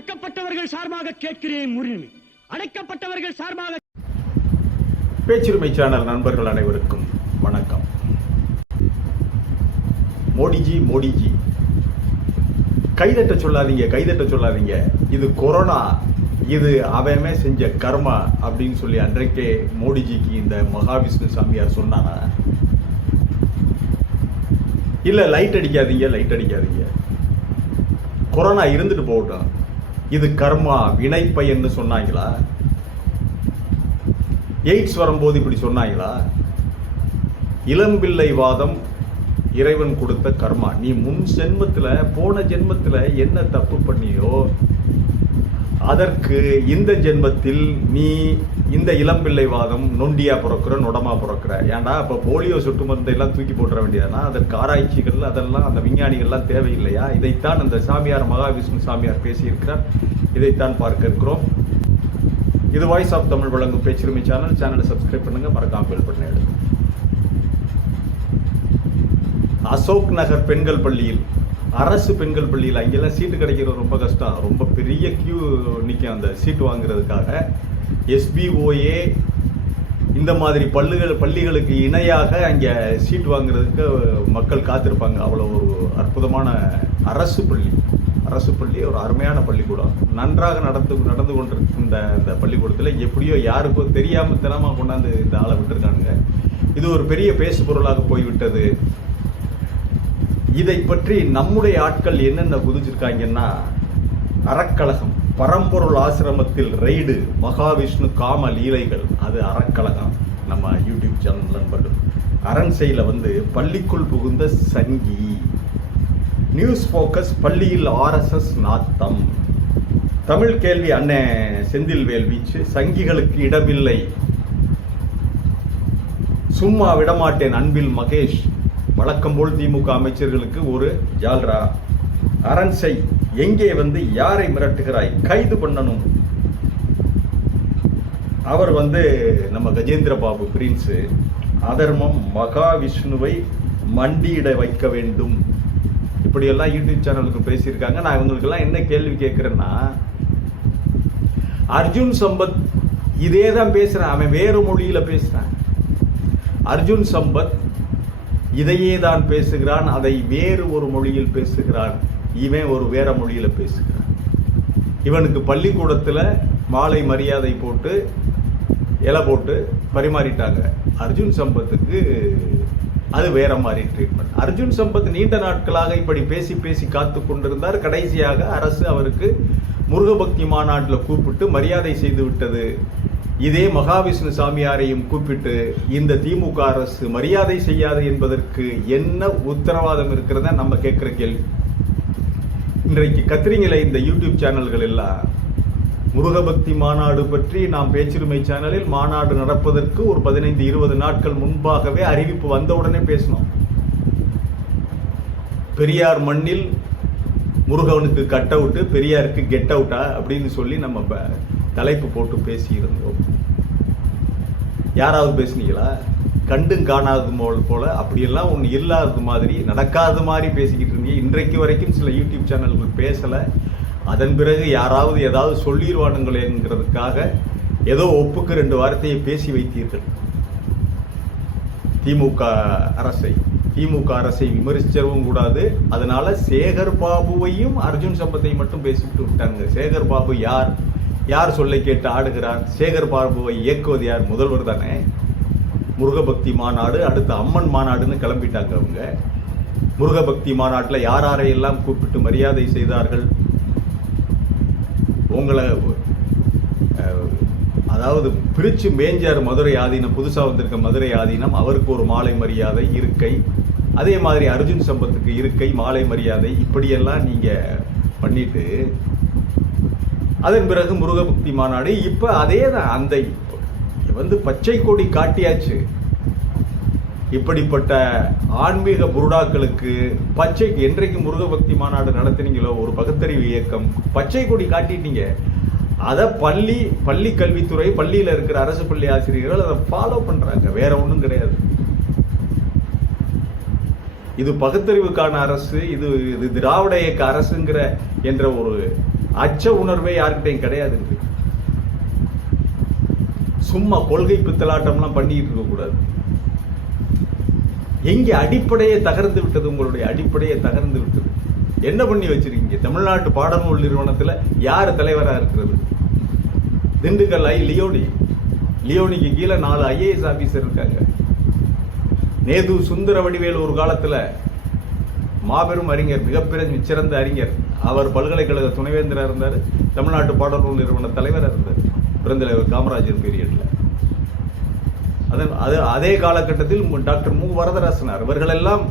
ஒடுக்கப்பட்டவர்கள் சார்பாக கேட்கிறேன் உரிமை அடைக்கப்பட்டவர்கள் சார்பாக பேச்சுரிமை சேனல் நண்பர்கள் அனைவருக்கும் வணக்கம். மோடிஜி மோடிஜி. கைதட்ட சொல்லாதீங்க கைதட்ட சொல்லாதீங்க. இது கொரோனா. இது அவமே செஞ்ச கர்மா அப்படின்னு சொல்லி அன்றைக்கே மோடிஜிக்கு இந்த மகாவிஷ்ணு சாமியார் சொன்னானா இல்லை லைட் அடிக்காதீங்க லைட் அடிக்காதீங்க. கொரோனா இருந்துட்டு போகட்டும். இது கர்மா வினை பயன்னு சொன்னாங்களா? எய்ட்ஸ் வரும்போது இப்படி சொன்னாங்களா? இளம்பிள்ளை வாதம் இறைவன் கொடுத்த கர்மா. நீ முன் ஜென்மத்தில் போன ஜென்மத்தில் என்ன தப்பு பண்ணியோ அதற்கு இந்த ஜென்மத்தில் நீ இந்த இளம்பிள்ளை வாதம் நொண்டியா பிறக்கிற நொடமா பிறக்கிற. ஏன்டா அப்ப போலியோ சொட்டு மருந்தை எல்லாம் தூக்கி போட்டுற வேண்டியதுனா அதற்கு ஆராய்ச்சிகள் அதெல்லாம் அந்த விஞ்ஞானிகள்லாம் தேவையில்லையா? இதைத்தான் அந்த சாமியார் மகாவிஷ்ணு சாமியார் பேசியிருக்கிறார். இதைத்தான் பார்க்க இருக்கிறோம். இது வாய்ஸ் ஆஃப் தமிழ் வழங்கும் பேச்சுரிமை சேனல் சேனலை சப்ஸ்கிரைப் பண்ணுங்க. மறக்காம பெல் பட்டனை அசோக் நகர் பெண்கள் பள்ளியில் அரசு பெண்கள் பள்ளியில் அங்கெல்லாம் சீட்டு கிடைக்கிறது ரொம்ப கஷ்டம். ரொம்ப பெரிய கியூ நிற்கும் அந்த சீட்டு வாங்குறதுக்காக. எஸ்பிஓஏ இந்த மாதிரி பள்ளிகள் பள்ளிகளுக்கு இணையாக அங்கே சீட் வாங்குறதுக்கு மக்கள் காத்திருப்பாங்க. அவ்வளோ ஒரு அற்புதமான அரசு பள்ளி. அரசு பள்ளி ஒரு அருமையான பள்ளிக்கூடம். நன்றாக நடந்து நடந்து கொண்டிருக்கின்ற இந்த பள்ளிக்கூடத்தில் எப்படியோ யாருக்கோ தெரியாமல் தினமாக கொண்டாந்து இந்த ஆளை விட்டுருக்கானுங்க. இது ஒரு பெரிய பேசு பொருளாக போய்விட்டது. இதை பற்றி நம்முடைய ஆட்கள் என்னென்ன குதிச்சிருக்காங்கன்னா அறக்கழகம். பரம்பொருள் ஆசிரமத்தில் ரெய்டு மகாவிஷ்ணு காம லீலைகள் அது அறக்கழகம் நம்ம யூடியூப் சேனல் நண்பர்கள். அரண்சையில் வந்து பள்ளிக்குள் புகுந்த சங்கி. நியூஸ் ஃபோக்கஸ் பள்ளியில் ஆர்எஸ்எஸ் நாத்தம். தமிழ் கேள்வி அண்ணன் செந்தில் வேல்வீச்சு சங்கிகளுக்கு இடமில்லை. சும்மா விடமாட்டேன் அன்பில் மகேஷ். வழக்கம் போல் திமுக அமைச்சர்களுக்கு ஒரு ஜால்ரா. அரண்சை எங்கே வந்து யாரை மிரட்டுகிறாய்? கைது பண்ணணும். அவர் வந்து நம்ம கஜேந்திர பாபு பிரின்ஸு. அதர்மம் மகாவிஷ்ணுவை மண்டியிட வைக்க வேண்டும். இப்படியெல்லாம் யூடியூப் சேனலுக்கு பேசியிருக்காங்க. நான் இவங்களுக்கெல்லாம் என்ன கேள்வி கேட்குறேன்னா அர்ஜுன் சம்பத் இதே தான் பேசுகிறேன் அவன் வேறு மொழியில் பேசுகிறான் அர்ஜுன் சம்பத் இதையே தான் பேசுகிறான். அதை வேறு ஒரு மொழியில் பேசுகிறான். இவன் ஒரு வேற மொழியில் பேசுகிறான். இவனுக்கு பள்ளிக்கூடத்தில் மாலை மரியாதை போட்டு இலை போட்டு பரிமாறிட்டாங்க. அர்ஜுன் சம்பத்துக்கு அது வேற மாதிரி ட்ரீட்மெண்ட் அர்ஜுன் சம்பத் நீண்ட நாட்களாக இப்படி பேசி பேசி காத்து கொண்டிருந்தார். கடைசியாக அரசு அவருக்கு முருகபக்தி மாநாட்டில் கூப்பிட்டு மரியாதை செய்து விட்டது. இதே மகாவிஷ்ணு சாமியாரையும் கூப்பிட்டு இந்த திமுக அரசு மரியாதை செய்யாது என்பதற்கு என்ன உத்தரவாதம் இருக்கிறத நம்ம கேட்குற கேள்வி. இன்றைக்கு கத்திரிங்களை இந்த யூடியூப் சேனல்கள் எல்லாம் முருகபக்தி மாநாடு பற்றி நாம் பேச்சுரிமை சேனலில் மாநாடு நடப்பதற்கு ஒரு பதினைந்து இருபது நாட்கள் முன்பாகவே அறிவிப்பு வந்தவுடனே பேசினோம். பெரியார் மண்ணில் முருகவனுக்கு கட் அவுட்டு பெரியாருக்கு கெட் அவுட்டா அப்படின்னு சொல்லி நம்ம தலைப்பு போட்டு பேசியிருந்தோம். யாராவது பேசுனீங்களா? கண்டும் காணாதது போல் போல அப்படியெல்லாம் ஒன்று இல்லாதது மாதிரி நடக்காத மாதிரி பேசிக்கிட்டு இருந்தீங்க. இன்றைக்கு வரைக்கும் சில யூடியூப் சேனல்கள் பேசலை. அதன் பிறகு யாராவது ஏதாவது சொல்லிடுவானுங்களேங்கிறதுக்காக ஏதோ ஒப்புக்கு ரெண்டு வார்த்தையை பேசி வைத்தீர்கள். திமுக அரசை. திமுக அரசை விமர்சிச்சவும் கூடாது. அதனால சேகர் பாபுவையும் அர்ஜுன் சம்பத்தை மட்டும் பேசிவிட்டு விட்டாங்க. சேகர் பாபு யார்? யார் சொல்லை கேட்டு ஆடுகிறார்? சேகர் பாபுவை இயக்குவது யார்? முதல்வர் தானே. முருகபக்தி மாநாடு அடுத்து அம்மன் மாநாடுன்னு கிளம்பிட்டாங்க அவங்க. முருகபக்தி மாநாட்டில் யார் யாரையெல்லாம் கூப்பிட்டு மரியாதை செய்தார்கள்? உங்களை அதாவது பிரிச்சு மேஞ்சார் மதுரை ஆதீனம் புதுசாக வந்திருக்க மதுரை ஆதீனம் அவருக்கு ஒரு மாலை மரியாதை இருக்கை. அதே மாதிரி அர்ஜுன் சம்பத்துக்கு இருக்கை மாலை மரியாதை இப்படியெல்லாம் நீங்கள் பண்ணிட்டு அதன் பிறகு முருகபக்தி மாநாடு இப்போ அதே தான் அந்த வந்து பச்சை கொடி காட்டியாச்சு. இப்படிப்பட்ட ஆன்மீக புருடாக்களுக்கு பச்சை என்றைக்கு முருகபக்தி மாநாடு நடத்தினீங்களோ ஒரு பகுத்தறிவு இயக்கம் பச்சை கொடி காட்டிட்டீங்க. அதை பள்ளி பள்ளி கல்வித்துறை பள்ளியில் இருக்கிற அரசு பள்ளி ஆசிரியர்கள் அதை ஃபாலோ பண்ணுறாங்க வேற ஒன்றும் கிடையாது. இது பகுத்தறிவுக்கான அரசு இது இது திராவிட இயக்க அரசுங்கிற என்ற ஒரு அச்ச உணர்வே யாருக்கிட்டையும் கிடையாது. சும்மா கொள்கை பித்தலாட்டம்லாம் பண்ணிட்டு இருக்கக்கூடாது. எங்கே அடிப்படையை தகர்ந்து விட்டது? உங்களுடைய அடிப்படையை தகர்ந்து விட்டது. என்ன பண்ணி வச்சிருக்கீங்க? தமிழ்நாட்டு பாடநூல் நிறுவனத்தில் யார் தலைவராக இருக்கிறது? திண்டுக்கல் ஐ லியோனி. லியோனிக்கு கீழே நாலு ஐஏஎஸ் ஆஃபீஸர் இருக்காங்க. நேது சுந்தர வடிவேல் ஒரு காலத்தில் மாபெரும் அறிஞர் மிகப்பெரிய சிறந்த அறிஞர். அவர் பல்கலைக்கழக துணைவேந்தராக இருந்தார். தமிழ்நாட்டு பாடநூல் நிறுவன தலைவராக இருந்தார். பெருந்தலைவர் காமராஜர் பீரியட்ல அதன் அது அதே காலகட்டத்தில் டாக்டர் மு. வரதராசனார் இவர்களெல்லாம்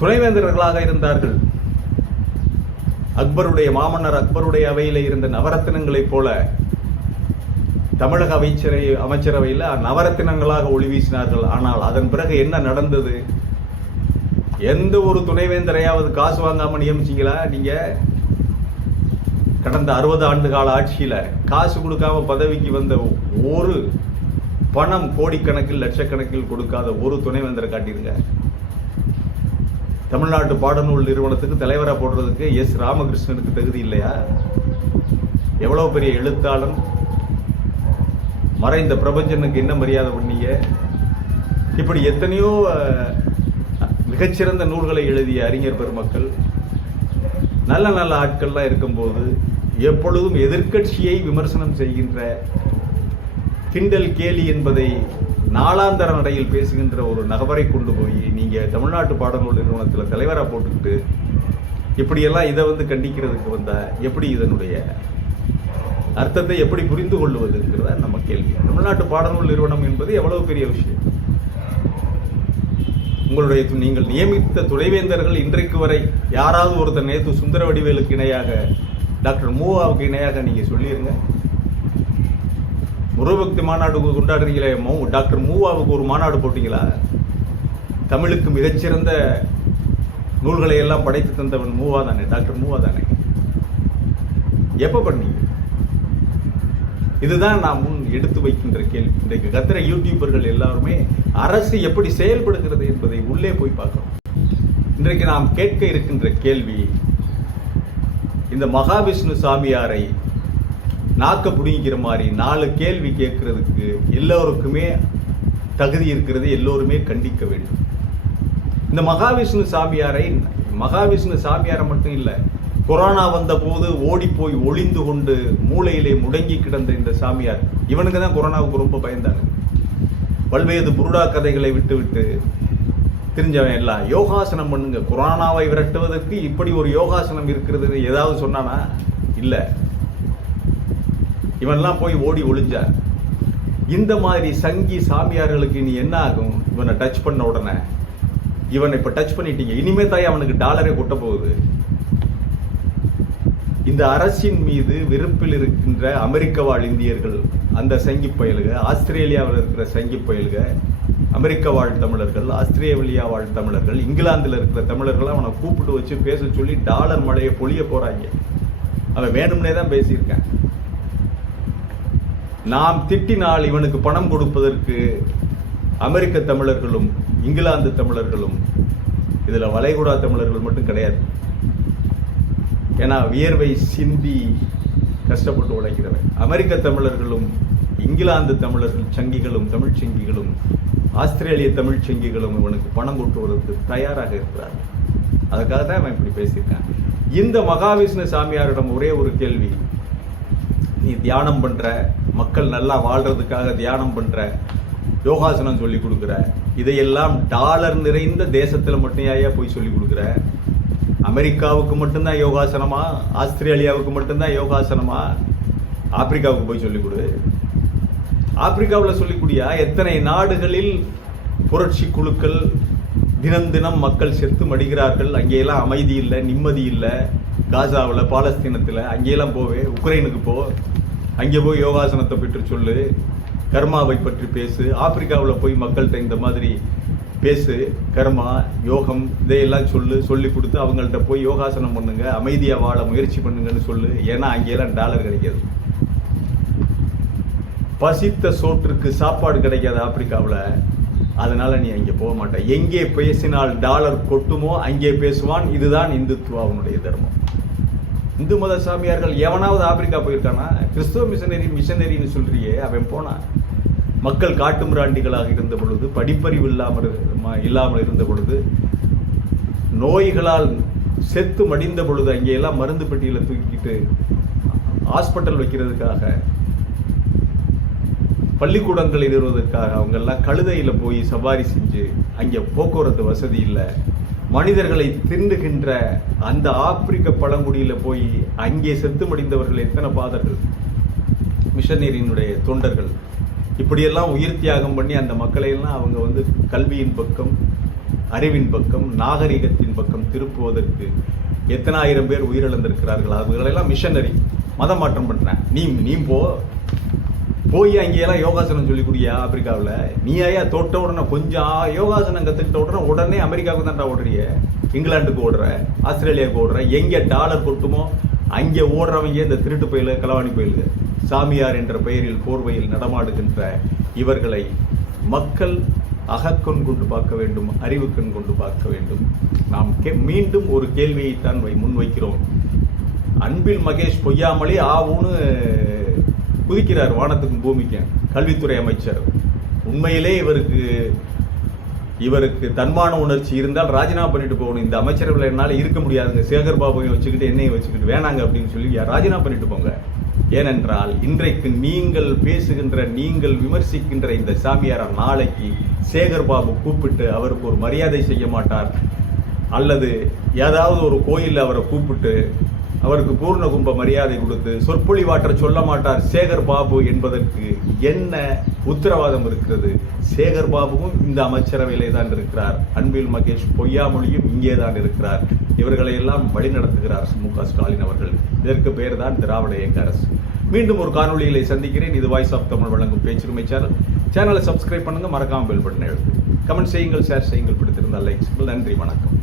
துணைவேந்தர்களாக இருந்தார்கள். அக்பருடைய மாமன்னர் அக்பருடைய அவையில இருந்த நவரத்தினங்களைப் போல தமிழக அமைச்சரை அமைச்சரவையில் நவரத்தினங்களாக ஒளி வீசினார்கள். ஆனால் அதன் பிறகு என்ன நடந்தது? எந்த ஒரு துணைவேந்தரையாவது காசு வாங்காமல் நியமிச்சீங்களா? நீங்க கடந்த அறுபது ஆண்டு கால ஆட்சியில் காசு கொடுக்காம பதவிக்கு வந்த ஒரு பணம் கோடிக்கணக்கில் லட்சக்கணக்கில் கொடுக்காத ஒரு துணைவேந்தரை காட்டியிருங்க. தமிழ்நாட்டு பாடநூல் நிறுவனத்துக்கு தலைவராக போடுறதுக்கு எஸ் ராமகிருஷ்ணனுக்கு தகுதி இல்லையா? எவ்வளோ பெரிய எழுத்தாளன்? மறைந்த பிரபஞ்சனுக்கு என்ன மரியாதை பண்ணீங்க இப்படி எத்தனையோ மிகச்சிறந்த நூல்களை எழுதிய அறிஞர் பெருமக்கள் நல்ல நல்ல ஆட்கள்லாம் இருக்கும்போது எப்பொழுதும் எதிர்க்கட்சியை விமர்சனம் செய்கின்ற கிண்டல் கேலி என்பதை நாளாந்தர நடையில் பேசுகின்ற ஒரு நகவரை கொண்டு போய் நீங்கள் தமிழ்நாட்டு பாடநூல் நிறுவனத்தில் தலைவராக போட்டுக்கிட்டு இப்படியெல்லாம் இதை வந்து கண்டிக்கிறதுக்கு வந்தால் எப்படி இதனுடைய அர்த்தத்தை எப்படி புரிந்து கொள்வதுங்கிறத நம்ம கேள்வி. தமிழ்நாட்டு பாடநூல் நிறுவனம் என்பது எவ்வளவு பெரிய விஷயம்? உங்களுடைய நீங்கள் நியமித்த துணைவேந்தர்கள் இன்றைக்கு வரை யாராவது ஒருத்தர் நேத்து சுந்தர வடிவேலுக்கு இணையாக டாக்டர் மூவாவுக்கு இணையாக நீங்க சொல்லிடுங்க முருகபக்தி மாநாடு கொண்டாடுறீங்களே டாக்டர் மூவாவுக்கு ஒரு மாநாடு போட்டீங்களா? தமிழுக்கு மிகச்சிறந்த நூல்களை எல்லாம் படைத்து தந்தவன் மூவா தானே டாக்டர் மூவா தானே எப்ப பண்ணீங்க? இதுதான் நாம் முன் எடுத்து வைக்கின்ற கேள்வி. இன்றைக்கு கத்திர யூடியூபர்கள் எல்லாருமே அரசு எப்படி செயல்படுகிறது என்பதை உள்ளே போய் பார்க்கணும் இன்றைக்கு நாம் கேட்க இருக்கின்ற கேள்வி இந்த மகாவிஷ்ணு சாமியாரை நாக்க புடிங்கிற மாதிரி நாலு கேள்வி கேட்கறதுக்கு எல்லோருக்குமே தகுதி இருக்கிறது எல்லோருமே கண்டிக்க வேண்டும். இந்த மகாவிஷ்ணு சாமியாரை மகாவிஷ்ணு சாமியாரை மட்டும் இல்லை கொரோனா வந்த போது ஓடி போய் ஒளிந்து கொண்டு மூளையிலே முடங்கி கிடந்த இந்த சாமியார் இவனுக்கு தான் கொரோனாவுக்கு ரொம்ப பயந்தாங்க. பல்வேறு புருடா கதைகளை விட்டு விட்டு தெரிஞ்சவன் எல்லாம் யோகாசனம் பண்ணுங்க கொரோனாவை விரட்டுவதற்கு இப்படி ஒரு யோகாசனம் இருக்கிறது ஏதாவது சொன்னானா? இல்லை. இவன்லாம் போய் ஓடி ஒளிஞ்சார் இந்த மாதிரி சங்கி சாமியார்களுக்கு இனி என்ன ஆகும்? இவனை டச் பண்ண உடனே. இவனை இப்போ டச் பண்ணிட்டீங்க. இனிமே தாய் அவனுக்கு டாலரே கொட்ட போகுது. இந்த அரசின் மீது வெறுப்பில் இருக்கின்ற அமெரிக்க வாழ் இந்தியர்கள் அந்த சங்கி பயல்க ஆஸ்திரேலியாவில் இருக்கிற சங்கி பயல்க அமெரிக்க வாழ் தமிழர்கள் ஆஸ்திரேலியா வாழ் தமிழர்கள் இங்கிலாந்தில் இருக்கிற தமிழர்கள் அவனை கூப்பிட்டு வச்சு பேச சொல்லி டாலர் மழையை பொழிய போறாங்க. அவன் வேணும்னே தான் பேசியிருக்கேன். நாம் திட்டினால் இவனுக்கு பணம் கொடுப்பதற்கு அமெரிக்க தமிழர்களும் இங்கிலாந்து தமிழர்களும் இதில் வளைகுடா தமிழர்கள் மட்டும் கிடையாது. ஏன்னா வியர்வை சிந்தி கஷ்டப்பட்டு உழைக்கிறவன். அமெரிக்க தமிழர்களும் இங்கிலாந்து தமிழர்கள் சங்கிகளும் தமிழ்ச் சங்கிகளும் ஆஸ்திரேலிய தமிழ்ச் சங்கிகளும் இவனுக்கு பணம் கொட்டுவதற்கு தயாராக இருக்கிறார்கள். அதுக்காக தான் அவன் இப்படி பேசியிருக்கான். இந்த மகாவிஷ்ணு சாமியாரிடம் ஒரே ஒரு கேள்வி. நீ தியானம் பண்ணுற மக்கள் நல்லா வாழ்கிறதுக்காக தியானம் பண்ணுற யோகாசனம் சொல்லி கொடுக்குற இதையெல்லாம் டாலர் நிறைந்த தேசத்தில் மட்டும் போய் சொல்லி கொடுக்குற? அமெரிக்காவுக்கு மட்டும்தான் யோகாசனமா? ஆஸ்திரேலியாவுக்கு மட்டும்தான் யோகாசனமா? ஆப்பிரிக்காவுக்கு போய் சொல்லிக் கொடு ஆப்பிரிக்காவில் சொல்லிக்கூடியா? எத்தனை நாடுகளில் புரட்சி குழுக்கள் தினம் தினம் மக்கள் செத்து மடிகிறார்கள் அங்கேயெல்லாம் அமைதி இல்லை நிம்மதி இல்லை. காசாவில் பாலஸ்தீனத்தில். அங்கேயெல்லாம் போவே உக்ரைனுக்கு போ. அங்கே போய் யோகாசனத்தை பற்றி சொல்லு. கர்மாவை பற்றி பேசு. ஆப்பிரிக்காவில் போய் மக்கள்கிட்ட இந்த மாதிரி பேசு கர்மா யோகம் இதையெல்லாம் சொல்லு சொல்லி கொடுத்து அவங்கள்ட்ட போய் யோகாசனம் பண்ணுங்க அமைதியாக வாழ முயற்சி பண்ணுங்கன்னு சொல்லு. ஏன்னா அங்கேயெல்லாம் டாலர் கிடைக்காது. பசித்த சோற்றுக்கு சாப்பாடு கிடைக்காது ஆப்பிரிக்காவில் அதனால நீ அங்கே போக மாட்டேன் எங்கே பேசினால் டாலர் கொட்டுமோ அங்கே பேசுவான். இதுதான் இந்துத்துவாவினுடைய தர்மம். இந்து மத சாமியார்கள் எவனாவது ஆப்பிரிக்கா போயிருக்கானா? கிறிஸ்துவ மிஷனரி மிஷனரின்னு சொல்றியே அவன் போனான். மக்கள் காட்டு மிராண்டிகளாக இருந்த பொழுது படிப்பறிவு இல்லாமல் ம- இல்லாமல் இருந்த பொழுது நோய்களால் செத்து மடிந்த பொழுது அங்கேயெல்லாம் மருந்து பெட்டியில் தூக்கிட்டு ஹாஸ்பிட்டல் வைக்கிறதுக்காக பள்ளிக்கூடங்கள் இருவதற்காக அவங்கெல்லாம் கழுதையில் போய் சவாரி செஞ்சு அங்கே போக்குவரத்து வசதி இல்லை. மனிதர்களை தின்னுகின்ற அந்த ஆப்பிரிக்க பழங்குடியில் போய் அங்கே செத்து மடிந்தவர்கள் எத்தனை பாதர்கள்? மிஷனரியினுடைய தொண்டர்கள். இப்படியெல்லாம் உயிர் தியாகம் பண்ணி அந்த மக்களை எல்லாம் அவங்க வந்து கல்வியின் பக்கம் அறிவின் பக்கம் நாகரிகத்தின் பக்கம் திருப்புவதற்கு எத்தனாயிரம் பேர் உயிரிழந்திருக்கிறார்கள்? அவர்களெல்லாம் மிஷனரி மதம் மாற்றம் பண்ணுறேன் நீ நீ போ. போய் அங்கேயெல்லாம் யோகாசனம் சொல்லி கொடுயா ஆப்பிரிக்காவில்? நீ ஐயா தொட்ட உடனே கொஞ்சம் யோகாசனம் கற்றுக்கிட்ட உடனே உடனே அமெரிக்காவுக்கு தான்டா ஓடுறிய. இங்கிலாந்துக்கு ஓடுற ஆஸ்திரேலியாவுக்கு ஓடுற எங்கே டாலர் கொட்டுமோ அங்கே ஓடுறவங்க இந்த திருட்டு பயிலு களவாணி பயிலு. சாமியார் என்ற பெயரில் போர்வையில் நடமாடுகின்ற இவர்களை மக்கள் அகக்கண் கொண்டு பார்க்க வேண்டும் அறிவுக்கண் கொண்டு பார்க்க வேண்டும். நாம் கே- மீண்டும் ஒரு கேள்வியைத்தான் முன்வைக்கிறோம். அன்பில் மகேஷ் பொய்யாமலே ஆவுன்னு குதிக்கிறார் வானத்துக்கும் பூமிக்கும் கல்வித்துறை அமைச்சர். உண்மையிலே இவருக்கு இவருக்கு தன்மான உணர்ச்சி இருந்தால் ராஜினாமா பண்ணிட்டு போகணும். இந்த அமைச்சர்களை என்னால் இருக்க முடியாதுங்க. சேகர் பாபுவை வச்சுக்கிட்டு என்னையும் வச்சுக்கிட்டு வேணாங்க அப்படின்னு சொல்லி ராஜினாமா பண்ணிட்டு போங்க. ஏனென்றால் இன்றைக்கு நீங்கள் பேசுகின்ற நீங்கள் விமர்சிக்கின்ற இந்த சாமியாரை நாளைக்கு சேகர் பாபு கூப்பிட்டு அவருக்கு ஒரு மரியாதை செய்ய மாட்டார். அல்லது ஏதாவது ஒரு கோயிலில் அவரை கூப்பிட்டு அவருக்கு பூர்ண கும்ப மரியாதை கொடுத்து சொற்பொழிவாற்ற சொல்ல மாட்டார் சேகர் பாபு என்பதற்கு என்ன உத்தரவாதம் இருக்கிறது? சேகர் பாபுவும் இந்த அமைச்சரவையிலே தான் இருக்கிறார். அன்பில் மகேஷ் பொய்யாமொழியும் இங்கே தான் இருக்கிறார். இவர்களை எல்லாம் வழிநடத்துகிறார் மு க ஸ்டாலின் அவர்கள். இதற்கு பெயர் தான் திராவிட இயக்க அரசு. மீண்டும் ஒரு காணொலிகளை சந்திக்கிறேன். இது வாய்ஸ் ஆஃப் தமிழ் வழங்கும் பேச்சுரிமை சேனல். சேனலை சப்ஸ்கிரைப் பண்ணுங்க மறக்காமல் பெல் பட்டனை எழுது கமெண்ட் செய்யுங்கள் ஷேர் செய்யுங்கள் பிடித்திருந்தால் லைக் நன்றி வணக்கம்.